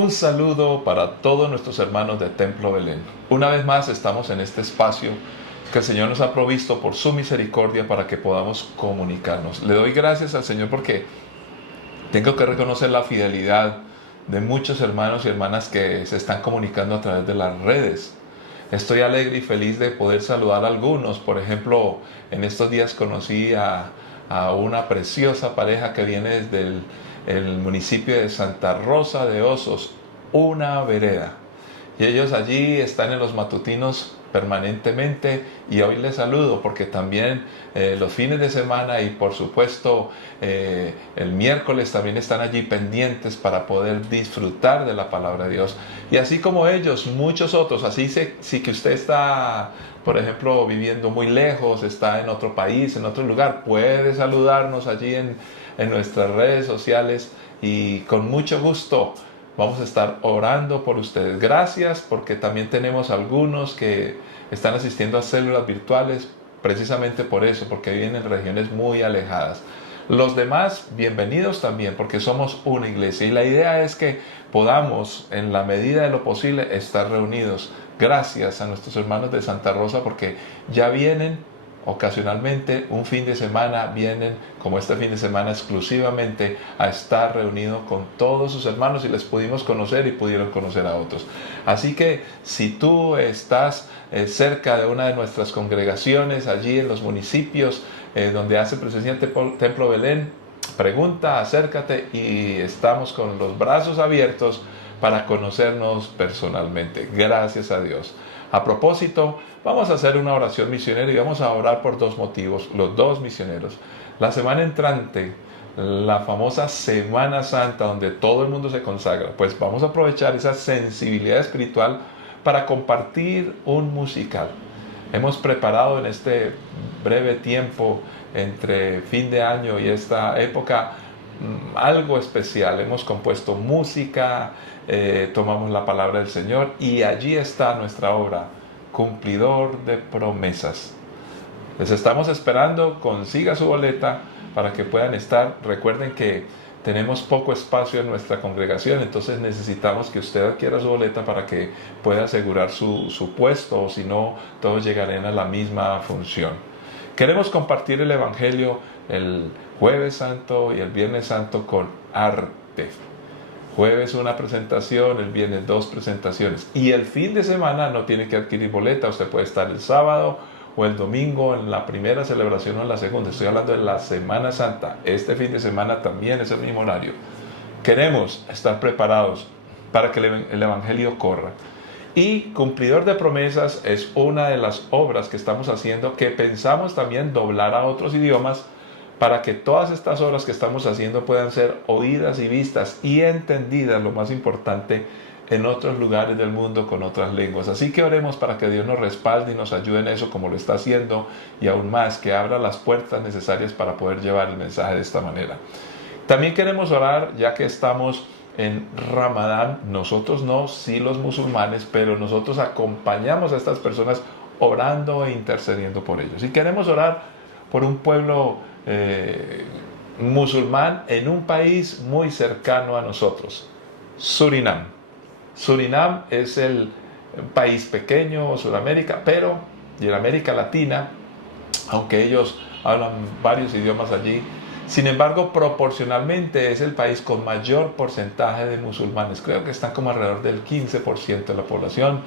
Un saludo para todos nuestros hermanos de Templo Belén. Una vez más estamos en este espacio que el Señor nos ha provisto por su misericordia para que podamos comunicarnos. Le doy gracias al Señor porque tengo que reconocer la fidelidad de muchos hermanos y hermanas que se están comunicando a través de las redes. Estoy alegre y feliz de poder saludar a algunos. Por ejemplo, en estos días conocí a una preciosa pareja que viene desde el municipio de Santa Rosa de Osos, una vereda. Y ellos allí están en los matutinos permanentemente y hoy les saludo porque también los fines de semana y por supuesto el miércoles también están allí pendientes para poder disfrutar de la palabra de Dios. Y así como ellos, muchos otros, así si que usted está, por ejemplo, viviendo muy lejos, está en otro país, en otro lugar, puede saludarnos allí en nuestras redes sociales y con mucho gusto vamos a estar orando por ustedes. Gracias porque también tenemos algunos que están asistiendo a células virtuales precisamente por eso, porque viven en regiones muy alejadas. Los demás, bienvenidos también, porque somos una iglesia y la idea es que podamos, en la medida de lo posible, estar reunidos. Gracias a nuestros hermanos de Santa Rosa porque ya vienen ocasionalmente, un fin de semana vienen, como este fin de semana exclusivamente, a estar reunidos con todos sus hermanos y les pudimos conocer y pudieron conocer a otros. Así que si tú estás cerca de una de nuestras congregaciones, allí en los municipios donde hace presencia el Templo Belén, pregunta, acércate y estamos con los brazos abiertos para conocernos personalmente. Gracias a Dios. A propósito, vamos a hacer una oración misionera y vamos a orar por dos motivos, los dos misioneros. La semana entrante, la famosa Semana Santa, donde todo el mundo se consagra, pues vamos a aprovechar esa sensibilidad espiritual para compartir un musical. Hemos preparado en este breve tiempo entre fin de año y esta época algo especial. Hemos compuesto música, tomamos la palabra del Señor y allí está nuestra obra, Cumplidor de Promesas. Les estamos esperando, consiga su boleta para que puedan estar. Recuerden que tenemos poco espacio en nuestra congregación, entonces necesitamos que usted adquiera su boleta para que pueda asegurar su puesto, o si no, todos llegarán a la misma función. Queremos compartir el Evangelio el Jueves Santo y el Viernes Santo con arte. Jueves una presentación, el viernes dos presentaciones. Y el fin de semana no tiene que adquirir boleta, usted puede estar el sábado o el domingo en la primera celebración o en la segunda. Estoy hablando de la Semana Santa. Este fin de semana también es el mismo horario. Queremos estar preparados para que el Evangelio corra. Y Cumplidor de Promesas es una de las obras que estamos haciendo, que pensamos también doblar a otros idiomas para que todas estas obras que estamos haciendo puedan ser oídas y vistas y entendidas, lo más importante, en otros lugares del mundo con otras lenguas. Así que oremos para que Dios nos respalde y nos ayude en eso como lo está haciendo, y aún más, que abra las puertas necesarias para poder llevar el mensaje de esta manera. También queremos orar, ya que estamos en Ramadán, nosotros no, sí los musulmanes, pero nosotros acompañamos a estas personas orando e intercediendo por ellos. Y queremos orar por un pueblo musulmán en un país muy cercano a nosotros, Surinam. Surinam es el país pequeño, Sudamérica, pero y en América Latina, aunque ellos hablan varios idiomas allí, sin embargo, proporcionalmente es el país con mayor porcentaje de musulmanes. Creo que están como alrededor del 15% de la población.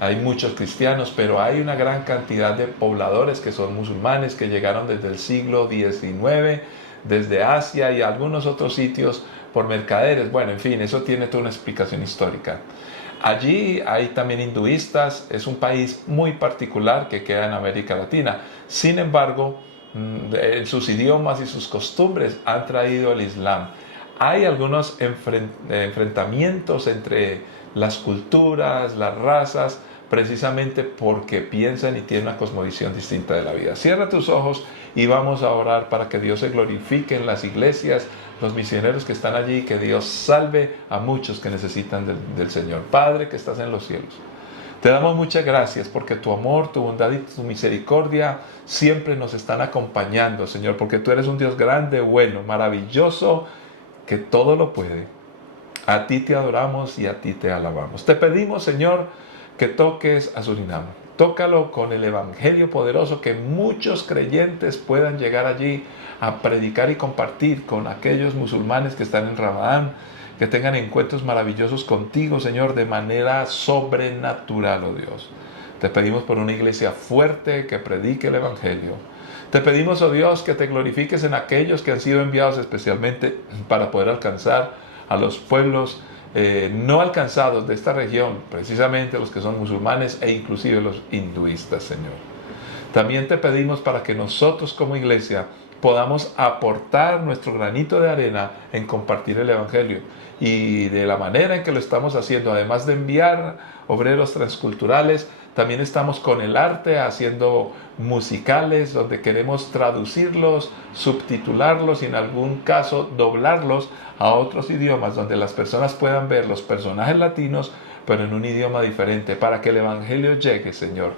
Hay muchos cristianos, pero hay una gran cantidad de pobladores que son musulmanes, que llegaron desde el siglo XIX, desde Asia y algunos otros sitios por mercaderes. Bueno, en fin, eso tiene toda una explicación histórica. Allí hay también hinduistas, es un país muy particular que queda en América Latina. Sin embargo, sus idiomas y sus costumbres han traído el Islam. Hay algunos enfrentamientos entre las culturas, las razas, precisamente porque piensan y tienen una cosmovisión distinta de la vida. Cierra tus ojos y vamos a orar para que Dios se glorifique en las iglesias, los misioneros que están allí, que Dios salve a muchos que necesitan del Señor. Padre que estás en los cielos, te damos muchas gracias porque tu amor, tu bondad y tu misericordia siempre nos están acompañando, Señor, porque tú eres un Dios grande, bueno, maravilloso, que todo lo puede. A ti te adoramos y a ti te alabamos. Te pedimos, Señor, que toques a Surinam. Tócalo con el evangelio poderoso, que muchos creyentes puedan llegar allí a predicar y compartir con aquellos musulmanes que están en Ramadán, que tengan encuentros maravillosos contigo, Señor, de manera sobrenatural, oh Dios. Te pedimos por una iglesia fuerte que predique el evangelio. Te pedimos, oh Dios, que te glorifiques en aquellos que han sido enviados especialmente para poder alcanzar a los pueblos no alcanzados de esta región, precisamente los que son musulmanes e inclusive los hinduistas, Señor. También te pedimos para que nosotros como iglesia podamos aportar nuestro granito de arena en compartir el evangelio, y de la manera en que lo estamos haciendo, además de enviar obreros transculturales, también estamos con el arte haciendo musicales donde queremos traducirlos, subtitularlos y en algún caso doblarlos a otros idiomas donde las personas puedan ver los personajes latinos pero en un idioma diferente para que el evangelio llegue, Señor.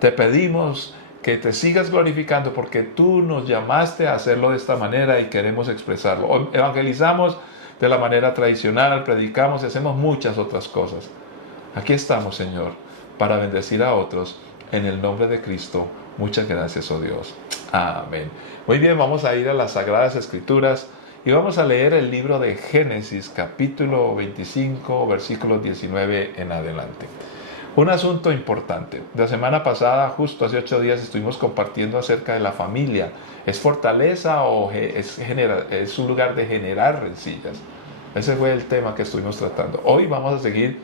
Te pedimos que te sigas glorificando porque tú nos llamaste a hacerlo de esta manera y queremos expresarlo. Evangelizamos de la manera tradicional, predicamos y hacemos muchas otras cosas. Aquí estamos, Señor, para bendecir a otros en el nombre de Cristo. Muchas gracias, oh Dios. Amén. Muy bien, vamos a ir a las Sagradas Escrituras y vamos a leer el libro de Génesis, capítulo 25, versículos 19 en adelante. Un asunto importante. La semana pasada, justo hace 8 días, estuvimos compartiendo acerca de la familia. ¿Es fortaleza o es un lugar de generar rencillas? Ese fue el tema que estuvimos tratando. Hoy vamos a seguir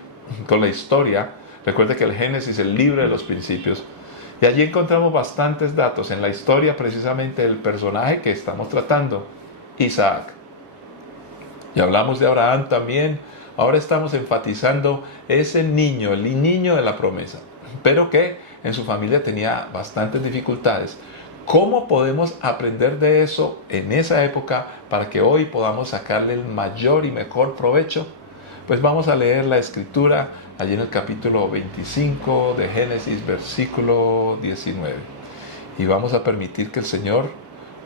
con la historia. Recuerde que el Génesis es el libro de los principios. Y allí encontramos bastantes datos en la historia precisamente del personaje que estamos tratando, Isaac. Y hablamos de Abraham también. Ahora estamos enfatizando ese niño, el niño de la promesa, pero que en su familia tenía bastantes dificultades. ¿Cómo podemos aprender de eso en esa época para que hoy podamos sacarle el mayor y mejor provecho? Pues vamos a leer la escritura allí en el capítulo 25 de Génesis, versículo 19. Y vamos a permitir que el Señor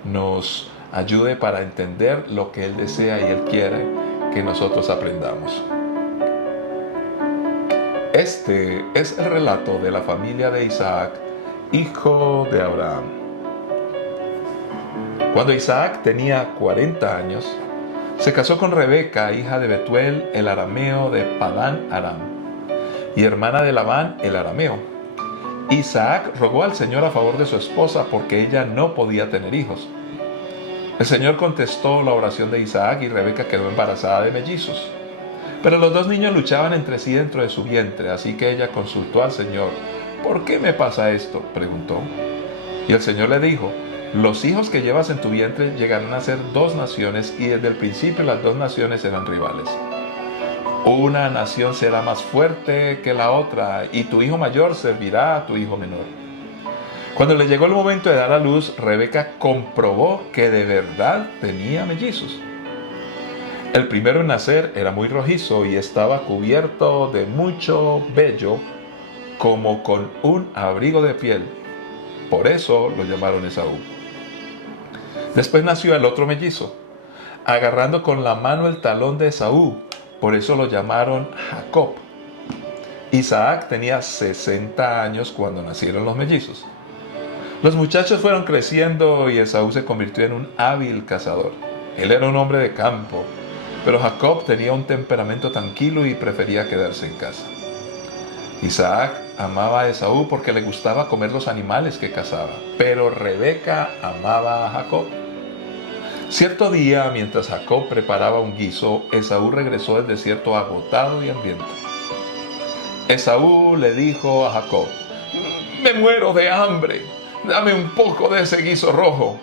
nos ayude para entender lo que Él desea y Él quiere que nosotros aprendamos. Este es el relato de la familia de Isaac, hijo de Abraham. Cuando Isaac tenía 40 años, se casó con Rebeca, hija de Betuel, el arameo de Padán Aram, y hermana de Labán, el arameo. Isaac rogó al Señor a favor de su esposa porque ella no podía tener hijos. El Señor contestó la oración de Isaac y Rebeca quedó embarazada de mellizos. Pero los dos niños luchaban entre sí dentro de su vientre, así que ella consultó al Señor. ¿Por qué me pasa esto?, preguntó. Y el Señor le dijo, los hijos que llevas en tu vientre llegarán a ser 2 naciones y desde el principio las 2 naciones eran rivales. Una nación será más fuerte que la otra y tu hijo mayor servirá a tu hijo menor. Cuando le llegó el momento de dar a luz, Rebeca comprobó que de verdad tenía mellizos. El primero en nacer era muy rojizo y estaba cubierto de mucho vello, como con un abrigo de piel. Por eso lo llamaron Esaú. Después nació el otro mellizo, agarrando con la mano el talón de Esaú. Por eso lo llamaron Jacob. Isaac tenía 60 años cuando nacieron los mellizos. Los muchachos fueron creciendo y Esaú se convirtió en un hábil cazador. Él era un hombre de campo, pero Jacob tenía un temperamento tranquilo y prefería quedarse en casa. Isaac amaba a Esaú porque le gustaba comer los animales que cazaba, pero Rebeca amaba a Jacob. Cierto día, mientras Jacob preparaba un guiso, Esaú regresó del desierto agotado y hambriento. Esaú le dijo a Jacob, «Me muero de hambre. Dame un poco de ese guiso rojo».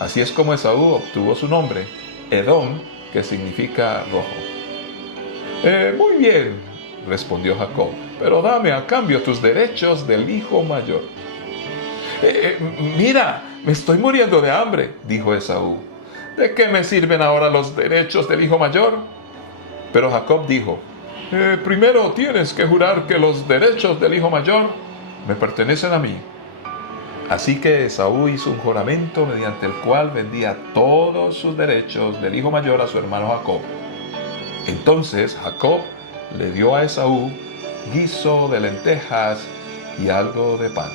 Así es como Esaú obtuvo su nombre, Edom, que significa rojo. Muy bien, respondió Jacob, pero dame a cambio tus derechos del hijo mayor. Mira, me estoy muriendo de hambre, dijo Esaú. ¿De qué me sirven ahora los derechos del hijo mayor? Pero Jacob dijo, primero tienes que jurar que los derechos del hijo mayor me pertenecen a mí. Así que Esaú hizo un juramento mediante el cual vendía todos sus derechos del hijo mayor a su hermano Jacob. Entonces Jacob le dio a Esaú guiso de lentejas y algo de pan.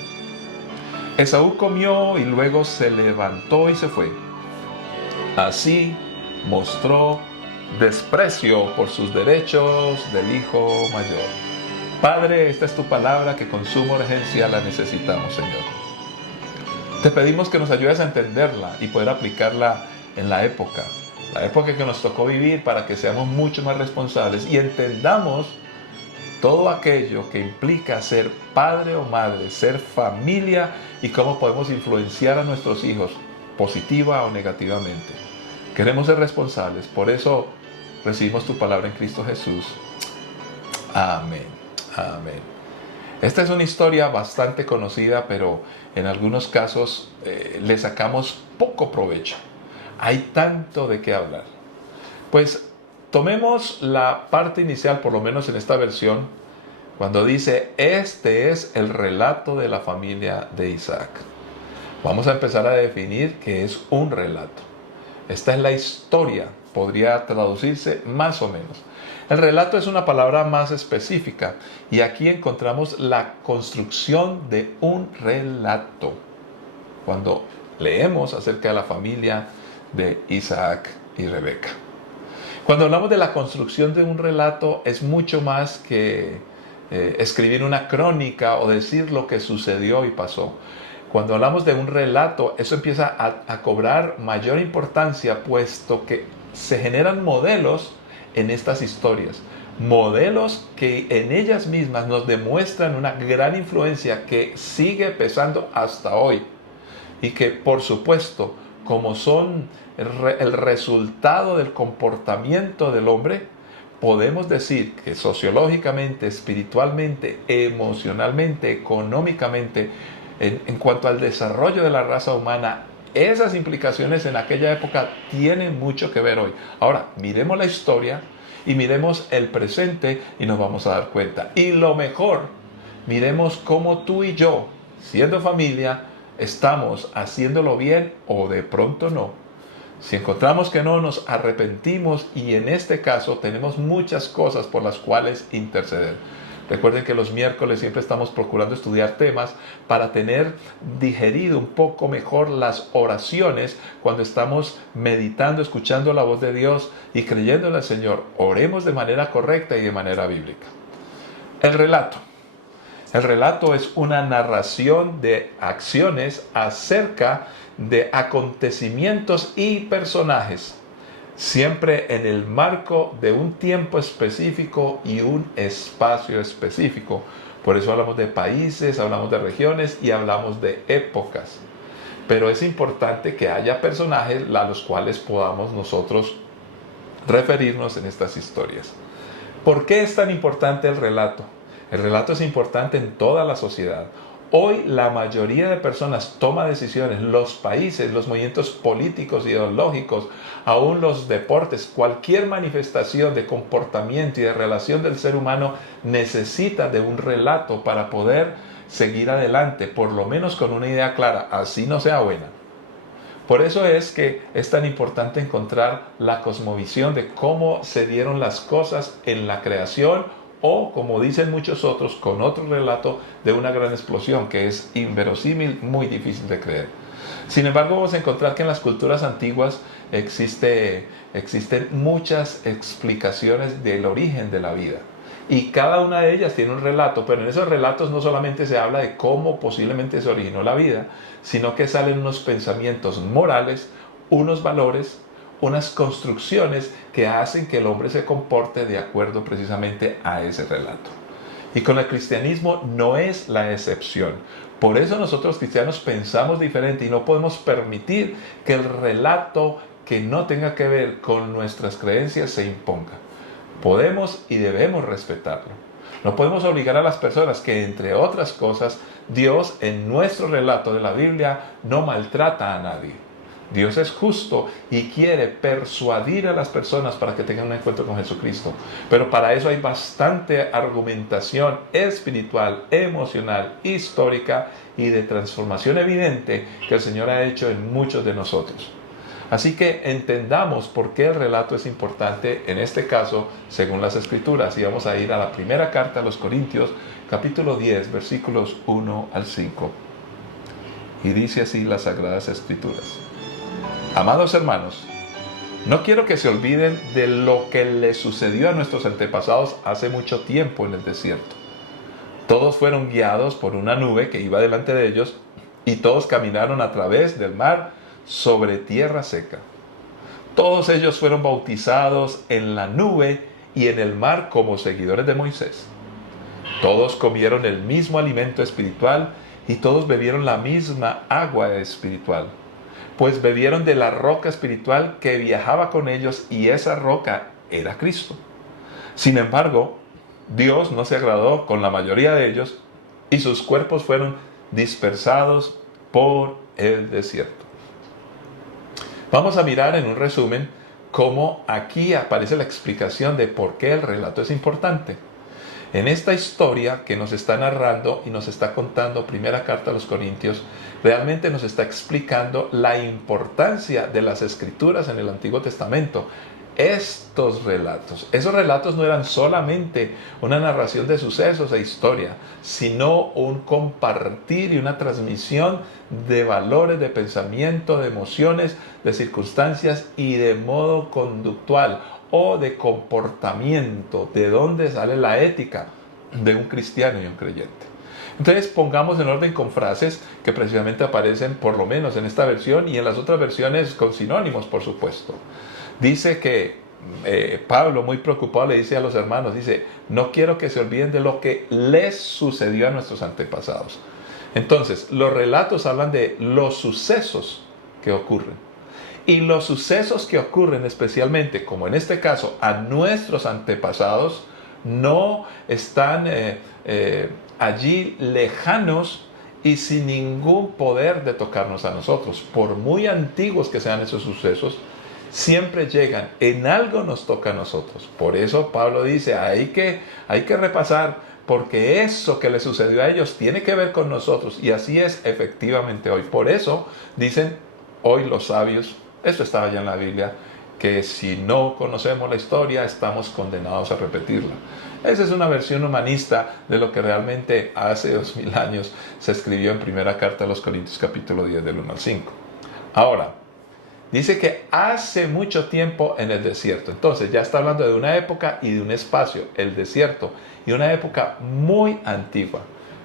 Esaú comió y luego se levantó y se fue. Así mostró desprecio por sus derechos del hijo mayor. Padre, esta es tu palabra que con suma urgencia la necesitamos, Señor. Te pedimos que nos ayudes a entenderla y poder aplicarla en la época que nos tocó vivir, para que seamos mucho más responsables y entendamos todo aquello que implica ser padre o madre, ser familia, y cómo podemos influenciar a nuestros hijos positiva o negativamente. Queremos ser responsables, por eso recibimos tu palabra en Cristo Jesús. Amén. Amén. Esta es una historia bastante conocida, pero en algunos casos le sacamos poco provecho. Hay tanto de qué hablar. Pues tomemos la parte inicial, por lo menos en esta versión, cuando dice: este es el relato de la familia de Isaac. Vamos a empezar a definir qué es un relato. Esta es la historia, podría traducirse más o menos. El relato es una palabra más específica, y aquí encontramos la construcción de un relato. Cuando leemos acerca de la familia de Isaac y Rebeca. Cuando hablamos de la construcción de un relato, es mucho más que escribir una crónica o decir lo que sucedió y pasó. Cuando hablamos de un relato, eso empieza a cobrar mayor importancia, puesto que se generan modelos en estas historias. Modelos que en ellas mismas nos demuestran una gran influencia que sigue pesando hasta hoy. Y que, por supuesto, como son el resultado del comportamiento del hombre, podemos decir que sociológicamente, espiritualmente, emocionalmente, económicamente, en cuanto al desarrollo de la raza humana, esas implicaciones en aquella época tienen mucho que ver hoy. Ahora, miremos la historia y miremos el presente y nos vamos a dar cuenta. Y lo mejor, miremos cómo tú y yo, siendo familia, estamos haciéndolo bien o de pronto no. Si encontramos que no, nos arrepentimos, y en este caso tenemos muchas cosas por las cuales interceder. Recuerden que los miércoles siempre estamos procurando estudiar temas para tener digerido un poco mejor las oraciones cuando estamos meditando, escuchando la voz de Dios y creyéndole al Señor. Oremos de manera correcta y de manera bíblica. El relato. El relato es una narración de acciones acerca de acontecimientos y personajes, siempre en el marco de un tiempo específico y un espacio específico. Por eso hablamos de países, hablamos de regiones y hablamos de épocas. Pero es importante que haya personajes a los cuales podamos nosotros referirnos en estas historias. ¿Por qué es tan importante el relato? El relato es importante en toda la sociedad. Hoy la mayoría de personas toma decisiones, los países, los movimientos políticos, ideológicos, aún los deportes, cualquier manifestación de comportamiento y de relación del ser humano necesita de un relato para poder seguir adelante, por lo menos con una idea clara, así no sea buena. Por eso es que es tan importante encontrar la cosmovisión de cómo se dieron las cosas en la creación, o, como dicen muchos otros, con otro relato de una gran explosión que es inverosímil, muy difícil de creer. Sin embargo, vamos a encontrar que en las culturas antiguas existen muchas explicaciones del origen de la vida. Y cada una de ellas tiene un relato, pero en esos relatos no solamente se habla de cómo posiblemente se originó la vida, sino que salen unos pensamientos morales, unos valores, unas construcciones que hacen que el hombre se comporte de acuerdo precisamente a ese relato. Y con el cristianismo no es la excepción. Por eso nosotros cristianos pensamos diferente y no podemos permitir que el relato que no tenga que ver con nuestras creencias se imponga. Podemos y debemos respetarlo. No podemos obligar a las personas que, entre otras cosas, Dios en nuestro relato de la Biblia no maltrata a nadie. Dios es justo y quiere persuadir a las personas para que tengan un encuentro con Jesucristo. Pero para eso hay bastante argumentación espiritual, emocional, histórica y de transformación evidente que el Señor ha hecho en muchos de nosotros. Así que entendamos por qué el relato es importante en este caso, según las Escrituras. Y vamos a ir a la primera carta a los Corintios, capítulo 10, versículos 1 al 5. Y dice así las Sagradas Escrituras. Amados hermanos, no quiero que se olviden de lo que les sucedió a nuestros antepasados hace mucho tiempo en el desierto. Todos fueron guiados por una nube que iba delante de ellos y todos caminaron a través del mar sobre tierra seca. Todos ellos fueron bautizados en la nube y en el mar como seguidores de Moisés. Todos comieron el mismo alimento espiritual y todos bebieron la misma agua espiritual, pues bebieron de la roca espiritual que viajaba con ellos y esa roca era Cristo. Sin embargo, Dios no se agradó con la mayoría de ellos y sus cuerpos fueron dispersados por el desierto. Vamos a mirar en un resumen cómo aquí aparece la explicación de por qué el relato es importante. En esta historia que nos está narrando y nos está contando primera carta a los Corintios, realmente nos está explicando la importancia de las Escrituras en el Antiguo Testamento. Estos relatos, esos relatos no eran solamente una narración de sucesos e historia, sino un compartir y una transmisión de valores, de pensamiento, de emociones, de circunstancias y de modo conductual o de comportamiento, de dónde sale la ética de un cristiano y un creyente. Entonces pongamos en orden con frases que precisamente aparecen por lo menos en esta versión y en las otras versiones con sinónimos, por supuesto. Dice que Pablo, muy preocupado, le dice a los hermanos, dice, no quiero que se olviden de lo que les sucedió a nuestros antepasados. Entonces, los relatos hablan de los sucesos que ocurren. Y los sucesos que ocurren especialmente, como en este caso, a nuestros antepasados, no están allí lejanos y sin ningún poder de tocarnos a nosotros. Por muy antiguos que sean esos sucesos, siempre llegan, en algo nos toca a nosotros. Por eso Pablo dice, hay que repasar, porque eso que le sucedió a ellos tiene que ver con nosotros. Y así es efectivamente hoy. Por eso dicen hoy los sabios, esto estaba ya en la Biblia, que si no conocemos la historia estamos condenados a repetirla. Esa es una versión humanista de lo que realmente hace 2000 años se escribió en primera carta a los Corintios capítulo 10 del 1 al 5. Ahora, dice que hace mucho tiempo en el desierto. Entonces ya está hablando de una época y de un espacio, el desierto, y una época muy antigua.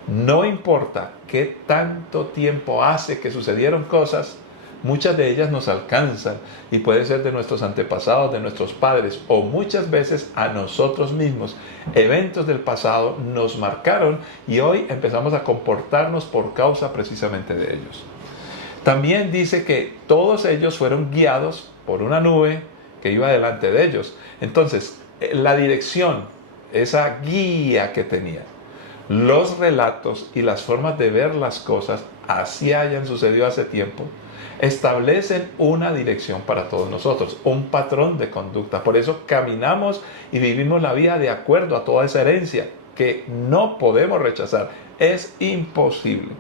No importa qué tanto tiempo hace que sucedieron cosas, muchas de ellas nos alcanzan y puede ser de nuestros antepasados, de nuestros padres o muchas veces a nosotros mismos. Eventos del pasado nos marcaron y hoy empezamos a comportarnos por causa precisamente de ellos. También dice que todos ellos fueron guiados por una nube que iba delante de ellos. Entonces, la dirección, esa guía que tenían, los relatos y las formas de ver las cosas, así hayan sucedido hace tiempo, establecen una dirección para todos nosotros, un patrón de conducta. Por eso caminamos y vivimos la vida de acuerdo a toda esa herencia que no podemos rechazar. Es imposible.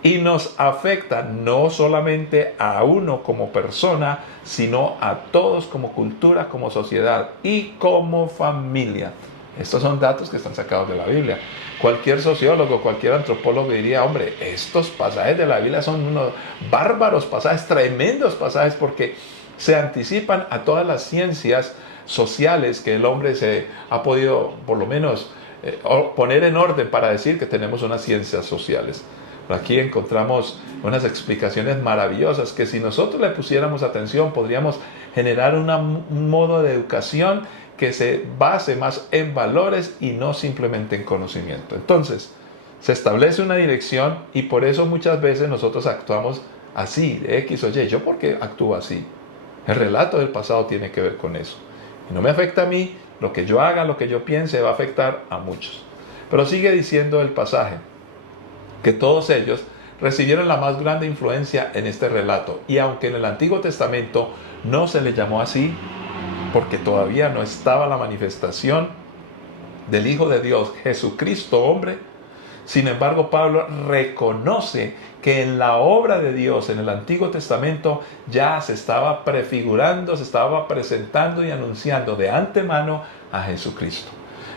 Y nos afecta no solamente a uno como persona, sino a todos como cultura, como sociedad y como familia. Estos son datos que están sacados de la Biblia. Cualquier sociólogo, cualquier antropólogo diría, hombre, estos pasajes de la Biblia son unos bárbaros pasajes, tremendos pasajes, porque se anticipan a todas las ciencias sociales que el hombre se ha podido, por lo menos, poner en orden para decir que tenemos unas ciencias sociales. Aquí encontramos unas explicaciones maravillosas que si nosotros le pusiéramos atención podríamos generar un modo de educación que se base más en valores y no simplemente en conocimiento. Entonces, se establece una dirección y por eso muchas veces nosotros actuamos así, de X o Y. ¿Yo por qué actúo así? El relato del pasado tiene que ver con eso. Y no me afecta a mí, lo que yo haga, lo que yo piense va a afectar a muchos. Pero sigue diciendo el pasaje que todos ellos recibieron la más grande influencia en este relato. Y aunque en el Antiguo Testamento no se le llamó así, porque todavía no estaba la manifestación del Hijo de Dios, Jesucristo hombre, Sin embargo, Pablo reconoce que en la obra de Dios, en el Antiguo Testamento, ya se estaba prefigurando, se estaba presentando y anunciando de antemano a Jesucristo.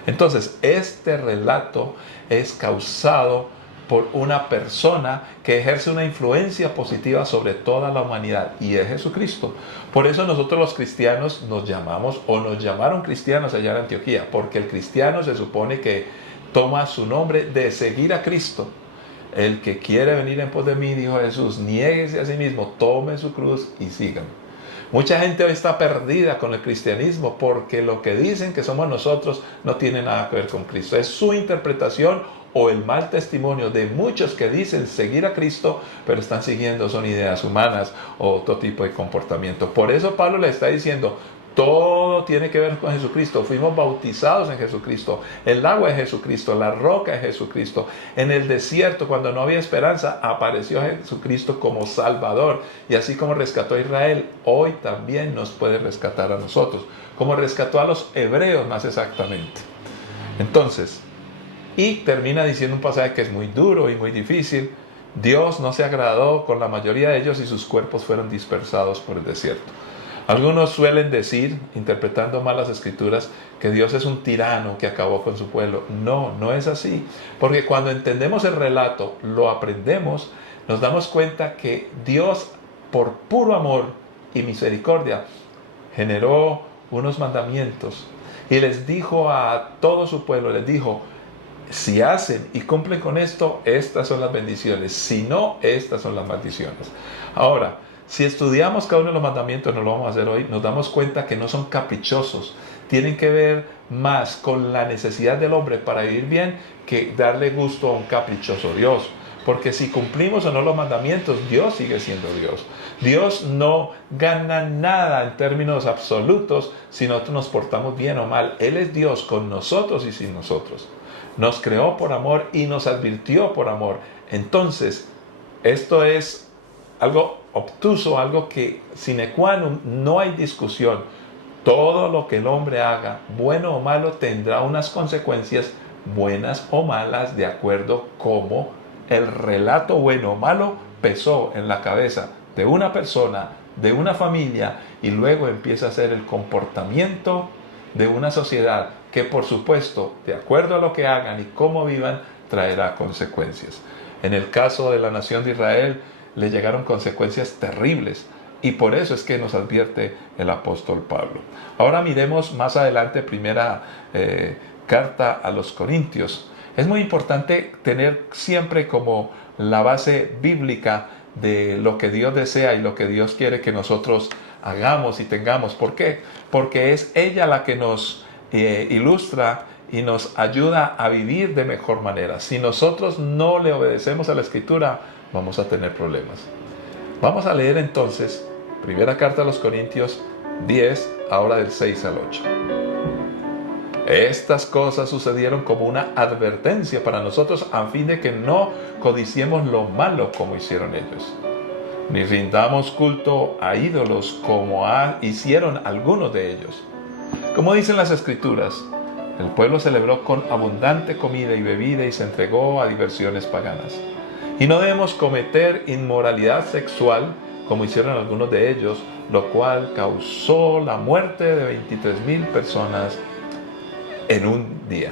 Entonces, este relato es causado por una persona que ejerce una influencia positiva sobre toda la humanidad, y es Jesucristo. Por eso nosotros los cristianos nos llamamos, o nos llamaron cristianos allá en Antioquía, porque el cristiano se supone que toma su nombre de seguir a Cristo. El que quiere venir en pos de mí, dijo Jesús, niéguese a sí mismo, tome su cruz y sígame. Mucha gente hoy está perdida con el cristianismo porque lo que dicen que somos nosotros no tiene nada que ver con Cristo. Es su interpretación o el mal testimonio de muchos que dicen seguir a Cristo, pero están siguiendo son ideas humanas o otro tipo de comportamiento. Por eso Pablo le está diciendo, todo tiene que ver con Jesucristo. Fuimos bautizados en Jesucristo. El agua es Jesucristo, la roca es Jesucristo. En el desierto, cuando no había esperanza, apareció Jesucristo como Salvador. Y así como rescató a Israel, hoy también nos puede rescatar a nosotros. Como rescató a los hebreos más exactamente. Entonces, y termina diciendo un pasaje que es muy duro y muy difícil. Dios no se agradó con la mayoría de ellos y sus cuerpos fueron dispersados por el desierto. Algunos suelen decir, interpretando mal las escrituras, que Dios es un tirano que acabó con su pueblo. No, no es así. Porque cuando entendemos el relato, lo aprendemos, nos damos cuenta que Dios, por puro amor y misericordia, generó unos mandamientos y les dijo a todo su pueblo, les dijo, si hacen y cumplen con esto, estas son las bendiciones. Si no, estas son las maldiciones. Ahora, si estudiamos cada uno de los mandamientos, no lo vamos a hacer hoy, nos damos cuenta que no son caprichosos. Tienen que ver más con la necesidad del hombre para vivir bien que darle gusto a un caprichoso Dios. Porque si cumplimos o no los mandamientos, Dios sigue siendo Dios. Dios no gana nada en términos absolutos si nosotros nos portamos bien o mal. Él es Dios con nosotros y sin nosotros. Nos creó por amor y nos advirtió por amor. Entonces, esto es algo obtuso, algo que sine qua non, no hay discusión. Todo lo que el hombre haga, bueno o malo, tendrá unas consecuencias buenas o malas de acuerdo como el relato bueno o malo pesó en la cabeza de una persona, de una familia, y luego empieza a ser el comportamiento de una sociedad que, por supuesto, de acuerdo a lo que hagan y cómo vivan, traerá consecuencias. En el caso de la nación de Israel, le llegaron consecuencias terribles, y por eso es que nos advierte el apóstol Pablo. Ahora miremos más adelante primera carta a los Corintios. Es muy importante tener siempre como la base bíblica de lo que Dios desea y lo que Dios quiere que nosotros hagamos y tengamos. ¿Por qué? Porque es ella la que nos ilustra y nos ayuda a vivir de mejor manera. Si nosotros no le obedecemos a la Escritura, vamos a tener problemas. Vamos a leer entonces primera carta a los Corintios 10, ahora del 6 al 8. Estas cosas sucedieron como una advertencia para nosotros a fin de que no codiciemos lo malo como hicieron ellos, ni rindamos culto a ídolos como hicieron algunos de ellos. Como dicen las Escrituras, el pueblo celebró con abundante comida y bebida y se entregó a diversiones paganas. Y no debemos cometer inmoralidad sexual como hicieron algunos de ellos, lo cual causó la muerte de 23,000 personas en un día.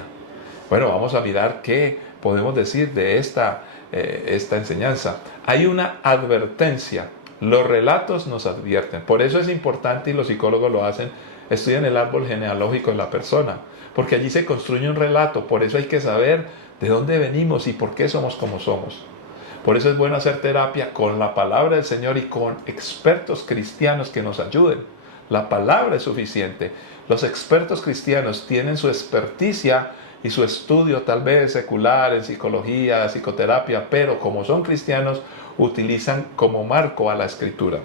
Bueno, vamos a mirar qué podemos decir de esta enseñanza. Hay una advertencia. Los relatos nos advierten. Por eso es importante, y los psicólogos lo hacen, estudian el árbol genealógico de la persona, porque allí se construye un relato. Por eso hay que saber de dónde venimos y por qué somos como somos. Por eso es bueno hacer terapia con la palabra del Señor y con expertos cristianos que nos ayuden. La palabra es suficiente. Los expertos cristianos tienen su experticia y su estudio tal vez secular en psicología, psicoterapia, pero como son cristianos, utilizan como marco a la Escritura.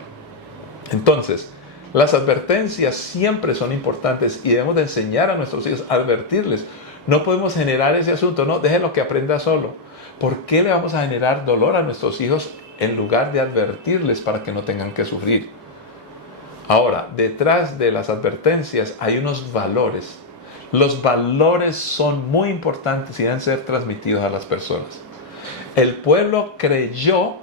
Entonces, las advertencias siempre son importantes y debemos de enseñar a nuestros hijos, advertirles. No podemos generar ese asunto, no, déjenlo que aprenda solo. ¿Por qué le vamos a generar dolor a nuestros hijos en lugar de advertirles para que no tengan que sufrir? Ahora, detrás de las advertencias hay unos valores. Los valores son muy importantes y deben ser transmitidos a las personas. El pueblo creyó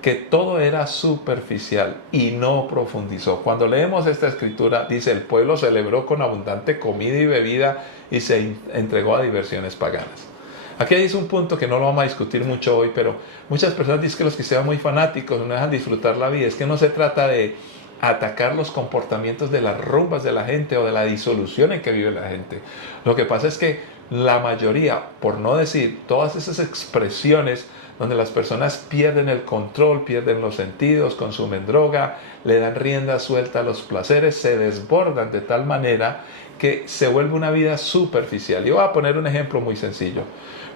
que todo era superficial y no profundizó. Cuando leemos esta escritura, dice, el pueblo celebró con abundante comida y bebida y se entregó a diversiones paganas. Aquí hay un punto que no lo vamos a discutir mucho hoy, pero muchas personas dicen que los cristianos muy fanáticos no dejan disfrutar la vida. Es que no se trata de atacar los comportamientos de las rumbas de la gente o de la disolución en que vive la gente. Lo que pasa es que la mayoría, por no decir todas esas expresiones donde las personas pierden el control, pierden los sentidos, consumen droga, le dan rienda suelta a los placeres, se desbordan de tal manera que se vuelve una vida superficial. Yo voy a poner un ejemplo muy sencillo.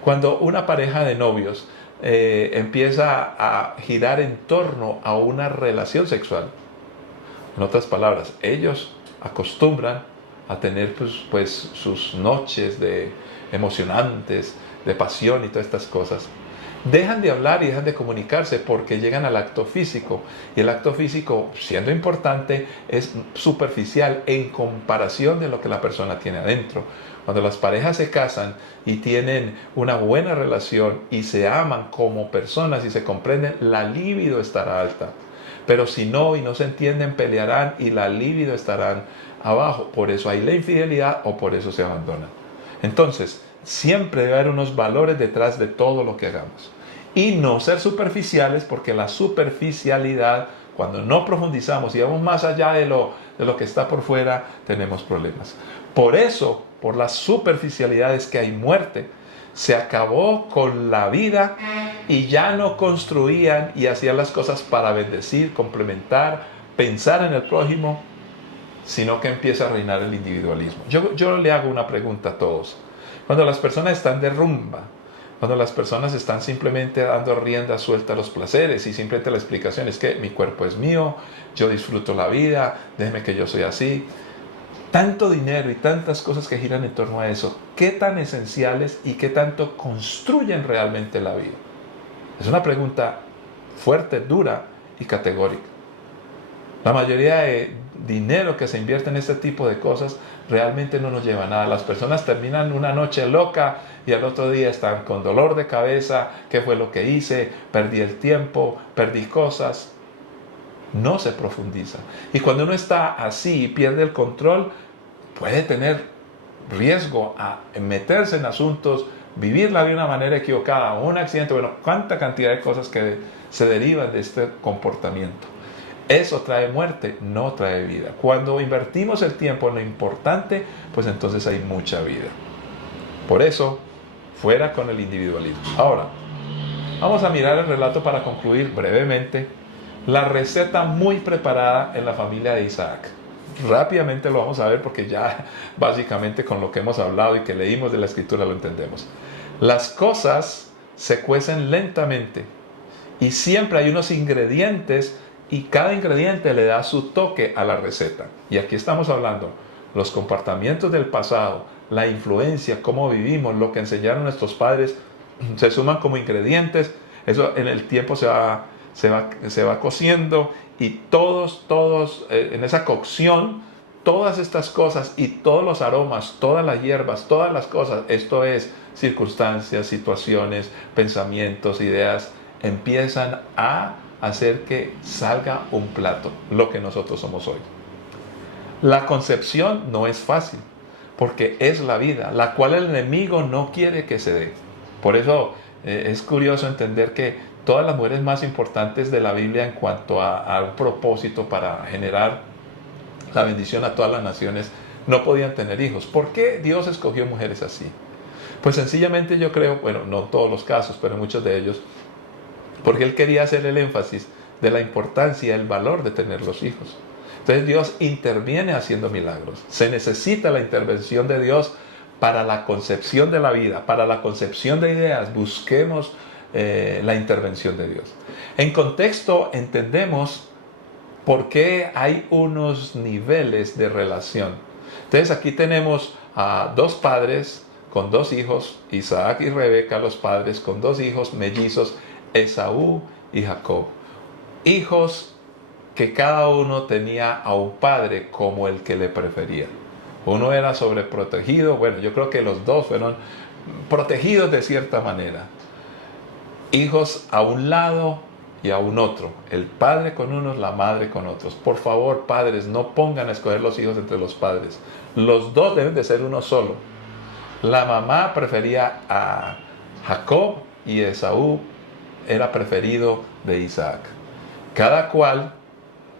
Cuando una pareja de novios empieza a girar en torno a una relación sexual, en otras palabras, ellos acostumbran a tener pues sus noches emocionantes, de pasión y todas estas cosas. Dejan de hablar y dejan de comunicarse porque llegan al acto físico. Y el acto físico, siendo importante, es superficial en comparación de lo que la persona tiene adentro. Cuando las parejas se casan y tienen una buena relación y se aman como personas y se comprenden, la libido estará alta. Pero si no y no se entienden, pelearán y la libido estarán abajo. Por eso hay la infidelidad o por eso se abandonan. Entonces, siempre debe haber unos valores detrás de todo lo que hagamos. Y no ser superficiales, porque la superficialidad, cuando no profundizamos y vamos más allá de lo que está por fuera, tenemos problemas. Por eso, por las superficialidades que hay muerte, se acabó con la vida y ya no construían y hacían las cosas para bendecir, complementar, pensar en el prójimo, sino que empieza a reinar el individualismo. Yo le hago una pregunta a todos. Cuando las personas están de rumba, cuando las personas están simplemente dando rienda suelta a los placeres y simplemente la explicación es que mi cuerpo es mío, yo disfruto la vida, déjeme que yo soy así. Tanto dinero y tantas cosas que giran en torno a eso, ¿qué tan esenciales y qué tanto construyen realmente la vida? Es una pregunta fuerte, dura y categórica. La mayoría de dinero que se invierte en este tipo de cosas realmente no nos lleva a nada. Las personas terminan una noche loca y al otro día están con dolor de cabeza. ¿Qué fue lo que hice? Perdí el tiempo, perdí cosas. No se profundiza. Y cuando uno está así y pierde el control, puede tener riesgo a meterse en asuntos, vivirla de una manera equivocada, un accidente, bueno, cuánta cantidad de cosas que se derivan de este comportamiento. Eso trae muerte, no trae vida. Cuando invertimos el tiempo en lo importante, pues entonces hay mucha vida. Por eso, fuera con el individualismo. Ahora, vamos a mirar el relato para concluir brevemente la receta muy preparada en la familia de Isaac. Rápidamente lo vamos a ver porque ya básicamente con lo que hemos hablado y que leímos de la escritura lo entendemos. Las cosas se cuecen lentamente y siempre hay unos ingredientes y cada ingrediente le da su toque a la receta. Y aquí estamos hablando los comportamientos del pasado, la influencia, cómo vivimos, lo que enseñaron nuestros padres, se suman como ingredientes. Eso en el tiempo se va cociendo y todos en esa cocción, todas estas cosas y todos los aromas, todas las hierbas, todas las cosas, esto es circunstancias, situaciones, pensamientos, ideas, empiezan a hacer que salga un plato, lo que nosotros somos hoy. La concepción no es fácil, porque es la vida, la cual el enemigo no quiere que se dé. Por eso es curioso entender que todas las mujeres más importantes de la Biblia en cuanto a un propósito para generar la bendición a todas las naciones, no podían tener hijos. ¿Por qué Dios escogió mujeres así? Pues sencillamente yo creo, bueno, no en todos los casos, pero en muchos de ellos, porque Él quería hacer el énfasis de la importancia, el valor de tener los hijos. Entonces Dios interviene haciendo milagros. Se necesita la intervención de Dios para la concepción de la vida, para la concepción de ideas. Busquemos la intervención de Dios. En contexto entendemos por qué hay unos niveles de relación. Entonces aquí tenemos a dos padres con dos hijos, Isaac y Rebeca, los padres con dos hijos mellizos, Esaú y Jacob. Hijos que cada uno tenía a un padre como el que le prefería. Uno era sobreprotegido, bueno, yo creo que los dos fueron protegidos de cierta manera. Hijos a un lado y a un otro. El padre con unos, la madre con otros. Por favor, padres, no pongan a escoger los hijos entre los padres. Los dos deben de ser uno solo. La mamá prefería a Jacob y Esaú era preferido de Isaac. Cada cual,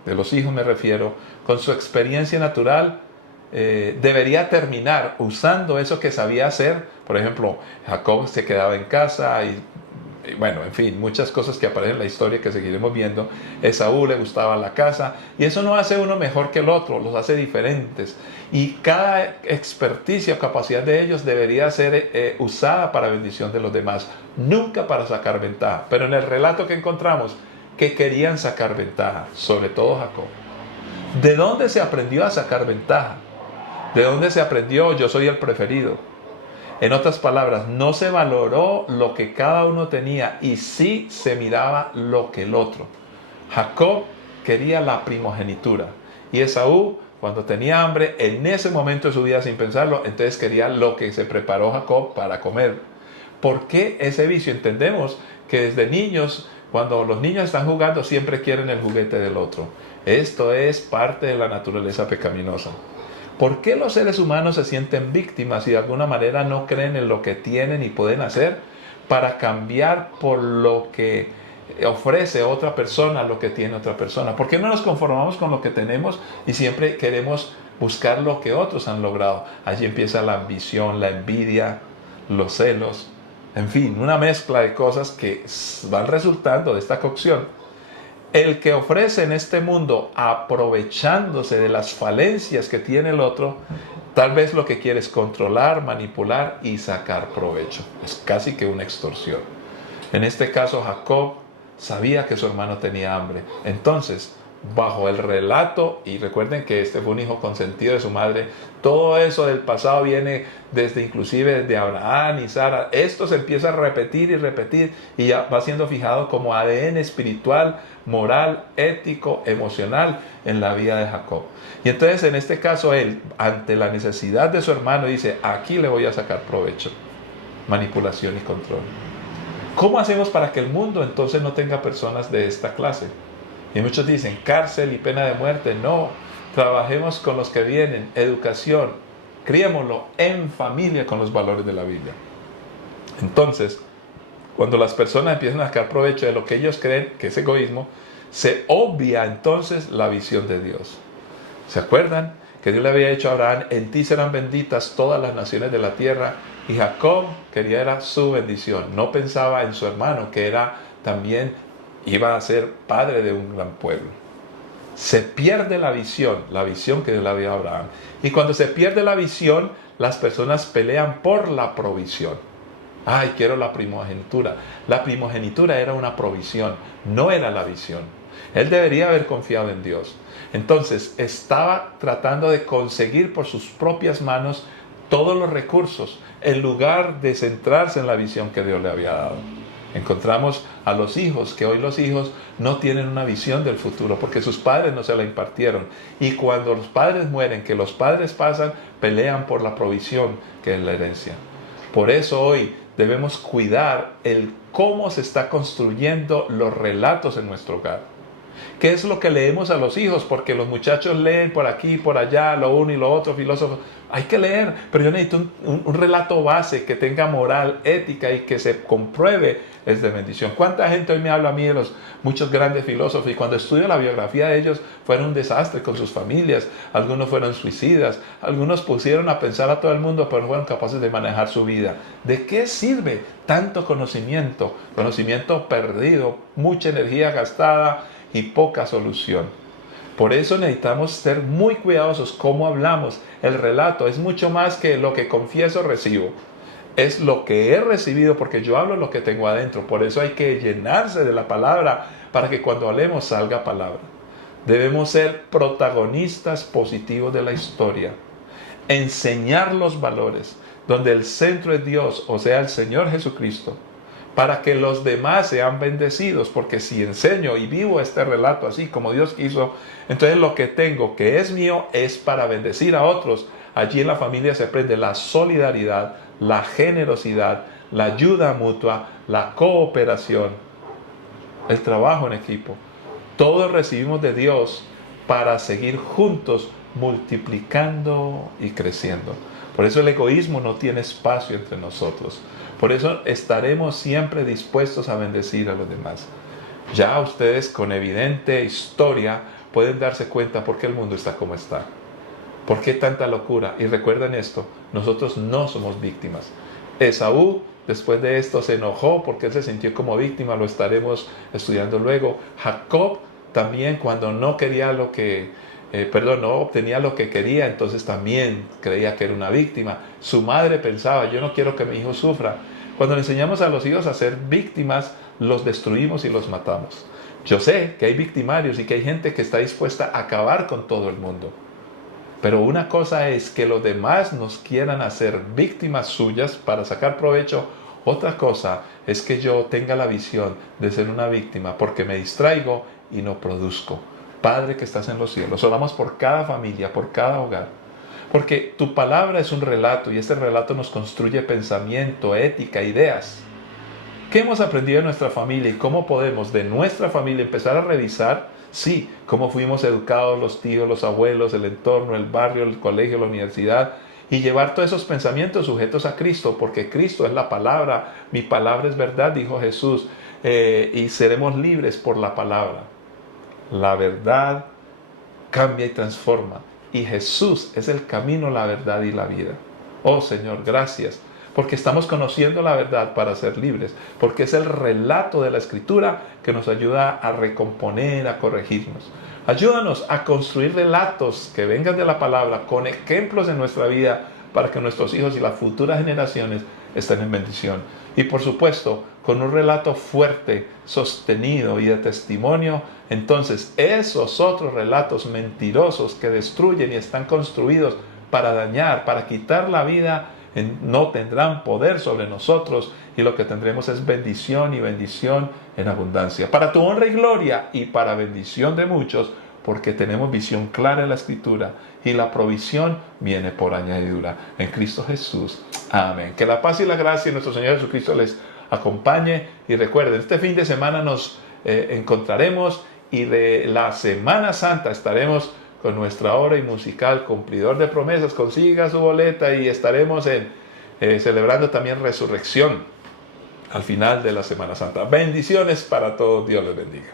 de los hijos me refiero, con su experiencia natural, debería terminar usando eso que sabía hacer. Por ejemplo, Jacob se quedaba en casa y bueno, en fin, muchas cosas que aparecen en la historia que seguiremos viendo. Esaú le gustaba la casa y eso no hace uno mejor que el otro, los hace diferentes. Y cada experticia o capacidad de ellos debería ser usada para bendición de los demás, nunca para sacar ventaja. Pero en el relato que encontramos, que querían sacar ventaja, sobre todo Jacob. ¿De dónde se aprendió a sacar ventaja? ¿De dónde se aprendió yo soy el preferido? En otras palabras, no se valoró lo que cada uno tenía y sí se miraba lo que el otro. Jacob quería la primogenitura y Esaú, cuando tenía hambre, en ese momento de su vida sin pensarlo, entonces quería lo que se preparó Jacob para comer. ¿Por qué ese vicio? Entendemos que desde niños, cuando los niños están jugando, siempre quieren el juguete del otro. Esto es parte de la naturaleza pecaminosa. ¿Por qué los seres humanos se sienten víctimas y de alguna manera no creen en lo que tienen y pueden hacer para cambiar por lo que ofrece otra persona, lo que tiene otra persona? ¿Por qué no nos conformamos con lo que tenemos y siempre queremos buscar lo que otros han logrado? Allí empieza la ambición, la envidia, los celos, en fin, una mezcla de cosas que van resultando de esta cocción. El que ofrece en este mundo aprovechándose de las falencias que tiene el otro, tal vez lo que quiere es controlar, manipular y sacar provecho. Es casi que una extorsión. En este caso, Jacob sabía que su hermano tenía hambre. Entonces, bajo el relato, y recuerden que este fue un hijo consentido de su madre, todo eso del pasado viene desde inclusive de Abraham y Sara. Esto se empieza a repetir y ya va siendo fijado como ADN espiritual, moral, ético, emocional en la vida de Jacob. Y entonces en este caso él, ante la necesidad de su hermano, dice, aquí le voy a sacar provecho. Manipulación y control. ¿Cómo hacemos para que el mundo entonces no tenga personas de esta clase? Y muchos dicen, cárcel y pena de muerte. No, trabajemos con los que vienen, educación, criémoslo en familia con los valores de la Biblia. Entonces, cuando las personas empiezan a sacar provecho de lo que ellos creen que es egoísmo, se obvia entonces la visión de Dios. ¿Se acuerdan? Que Dios le había dicho a Abraham, en ti serán benditas todas las naciones de la tierra. Y Jacob quería era su bendición. No pensaba en su hermano, que era también iba a ser padre de un gran pueblo. Se pierde la visión que Dios le había a Abraham. Y cuando se pierde la visión, las personas pelean por la provisión. Ay, quiero la primogenitura. La primogenitura era una provisión, no era la visión. Él debería haber confiado en Dios. Entonces, estaba tratando de conseguir por sus propias manos todos los recursos, en lugar de centrarse en la visión que Dios le había dado. Encontramos a los hijos, que hoy los hijos no tienen una visión del futuro porque sus padres no se la impartieron. Y cuando los padres mueren, que los padres pasan, pelean por la provisión que es la herencia. Por eso hoy debemos cuidar el cómo se está construyendo los relatos en nuestro hogar. ¿Qué es lo que leemos a los hijos? Porque los muchachos leen por aquí y por allá, lo uno y lo otro, filósofos. Hay que leer, pero yo necesito un relato base que tenga moral, ética y que se compruebe es de bendición. ¿Cuánta gente hoy me habla a mí de los muchos grandes filósofos? Y cuando estudio la biografía de ellos, fueron un desastre con sus familias. Algunos fueron suicidas, algunos pusieron a pensar a todo el mundo, pero no fueron capaces de manejar su vida. ¿De qué sirve tanto conocimiento? Conocimiento perdido, mucha energía gastada y poca solución. Por eso necesitamos ser muy cuidadosos cómo hablamos. El relato es mucho más que lo que confieso recibo. Es lo que he recibido porque yo hablo lo que tengo adentro. Por eso hay que llenarse de la palabra para que cuando hablemos salga palabra. Debemos ser protagonistas positivos de la historia. Enseñar los valores donde el centro es Dios, o sea, el Señor Jesucristo, para que los demás sean bendecidos, porque si enseño y vivo este relato así como Dios quiso, entonces lo que tengo que es mío es para bendecir a otros, Allí en la familia se aprende la solidaridad, la generosidad, la ayuda mutua, la cooperación, el trabajo en equipo. Todos recibimos de Dios para seguir juntos multiplicando y creciendo. Por eso el egoísmo no tiene espacio entre nosotros. Por eso estaremos siempre dispuestos a bendecir a los demás. Ya ustedes con evidente historia pueden darse cuenta por qué el mundo está como está. ¿Por qué tanta locura? Y recuerden esto, nosotros no somos víctimas. Esaú, después de esto, se enojó porque él se sintió como víctima, lo estaremos estudiando luego. Jacob también, cuando no quería no obtenía lo que quería, entonces también creía que era una víctima. Su madre pensaba, yo no quiero que mi hijo sufra. Cuando le enseñamos a los hijos a ser víctimas, los destruimos y los matamos. Yo sé que hay victimarios y que hay gente que está dispuesta a acabar con todo el mundo. Pero una cosa es que los demás nos quieran hacer víctimas suyas para sacar provecho. Otra cosa es que yo tenga la visión de ser una víctima porque me distraigo y no produzco. Padre que estás en los cielos, oramos por cada familia, por cada hogar. Porque tu palabra es un relato y este relato nos construye pensamiento, ética, ideas. ¿Qué hemos aprendido de nuestra familia y cómo podemos de nuestra familia empezar a revisar? Sí, cómo fuimos educados los tíos, los abuelos, el entorno, el barrio, el colegio, la universidad, y llevar todos esos pensamientos sujetos a Cristo, porque Cristo es la palabra, mi palabra es verdad, dijo Jesús, y seremos libres por la palabra. La verdad cambia y transforma, y Jesús es el camino, la verdad y la vida. Oh Señor, gracias, porque estamos conociendo la verdad para ser libres, porque es el relato de la Escritura que nos ayuda a recomponer, a corregirnos. Ayúdanos a construir relatos que vengan de la palabra con ejemplos en nuestra vida para que nuestros hijos y las futuras generaciones estén en bendición. Y por supuesto, con un relato fuerte, sostenido y de testimonio, entonces esos otros relatos mentirosos que destruyen y están construidos para dañar, para quitar la vida, no tendrán poder sobre nosotros y lo que tendremos es bendición y bendición en abundancia. Para tu honra y gloria y para bendición de muchos, porque tenemos visión clara en la Escritura y la provisión viene por añadidura en Cristo Jesús. Amén. Que la paz y la gracia de nuestro Señor Jesucristo les acompañe y recuerden, este fin de semana nos encontraremos y de la Semana Santa estaremos con nuestra obra y musical Cumplidor de Promesas. Consiga su boleta y estaremos celebrando también Resurrección al final de la Semana Santa. Bendiciones para todos. Dios les bendiga.